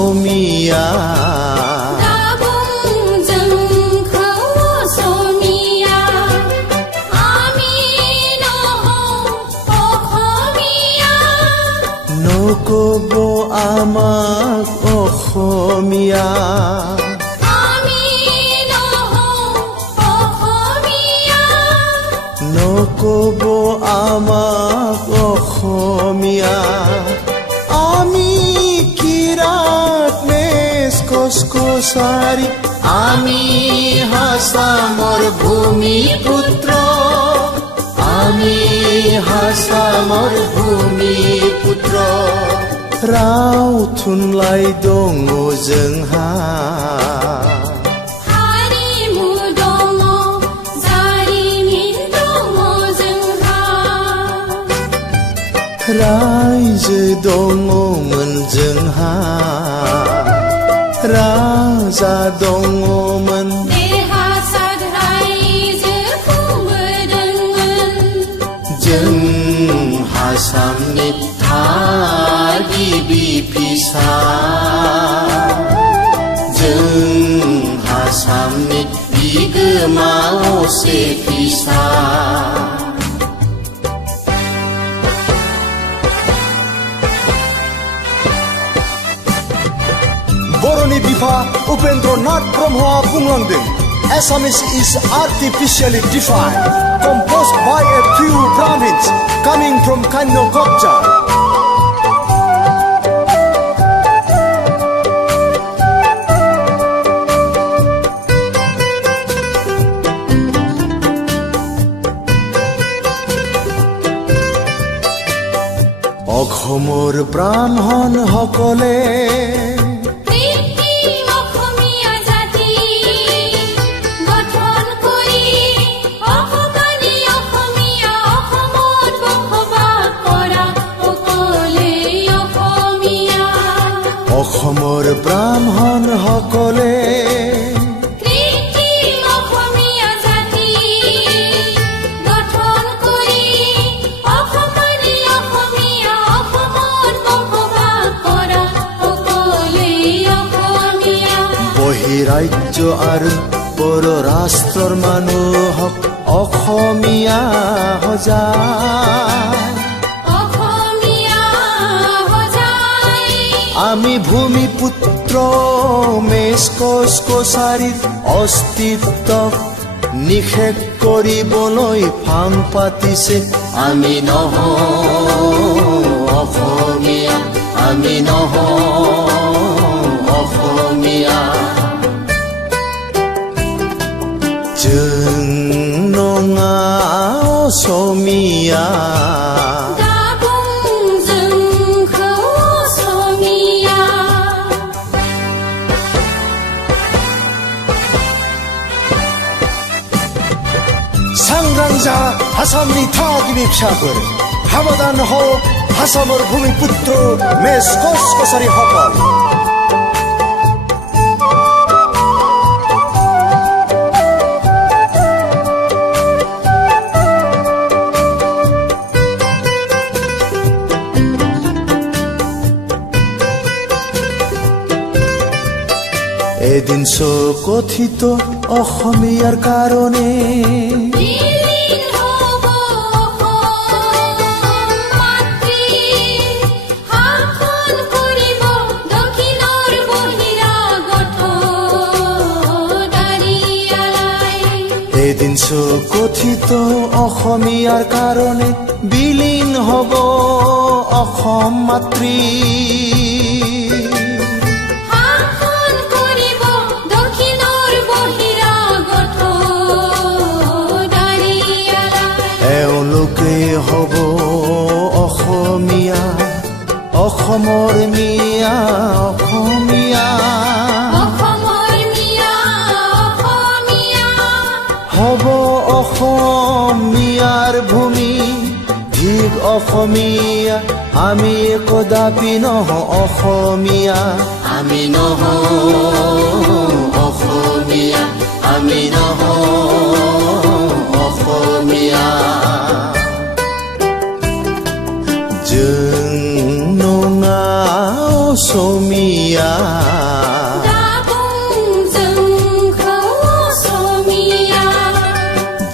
असमिया নকব আমাক অসমীয়া নকব আমাক অসমীয়া আমি কিৰাত মেচ কচকচাৰী আমি হাছামৰ ভূমিপুত্ৰ আমি হাছামৰ ভূমিপুত্ৰ राव थुनलाइ दङ जोंहा हारिमु दङ जारिमिन दङ जोंहा रायजो दङमोन जोंहा राजा दङमोन देरहासार रायजो खुंबोदोंमोन जों हासामनि गिबि फिसा जों हासामनि बिगोमा असे फिसा बर'नि बिफा उपेन्द्रनाथ ब्रह्मआ बुंलांदों Assamese is artificially defined, composed by a few Brahmins coming from Kanyokopja. অসমৰ ব্ৰাহ্মণ সকলে অসমীয়া জাতি গঠন কৰি অসমী অসমীয়া অসমত বসবাস কৰা সকলে অসমীয়া অসমৰ ব্ৰাহ্মণ সকলে ৰাজ্য আৰু পৰৰাষ্ট্ৰৰ মানুহক অসমীয়া সজায় আমি ভূমিপুত্ৰ মেচ কচকচাৰীৰ অস্তিত্বক নিষেধ কৰিবলৈ ফাং পাতিছে আমি নহওঁ অসমীয়া আমি নহওঁ অসমীয়া जों नङा असमिया जोंखौ असमिया सांग्रां जा आसामनि थागिबि फिसाफोर हाबादान हक आसामर भूमिपुत्र मेच कचकचारी সকল এদিন কথিত অসমীয়াৰ কাৰণে এদিন কথিত অসমীয়াৰ কাৰণে বিলীন হ'ব অসম মাতৃ এওঁলোকে হ'ব অসমীয়া অসমৰ মিয়া অসমীয়া হ'ব অসমীয়াৰ ভূমি ঠিক অসমীয়া আমি কদাপি নহওঁ অসমীয়া আমি নহওঁ অসমীয়া আমি নহওঁ অসমীয়া जों नङा असमिया অসমীয়া दाबुं जोंखौ असमिया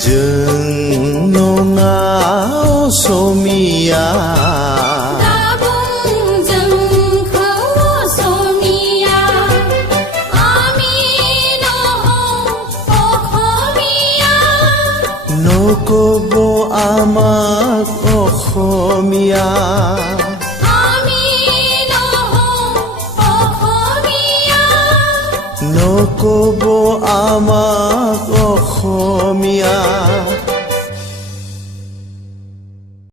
जों नङा অসমীয়া दाबुं जोंखौ असमिया आमि নহওঁ অসমীয়া নকব আমাক অসমীয়া आमि নহওঁ অসমীয়া নকব আমাক অসমীয়া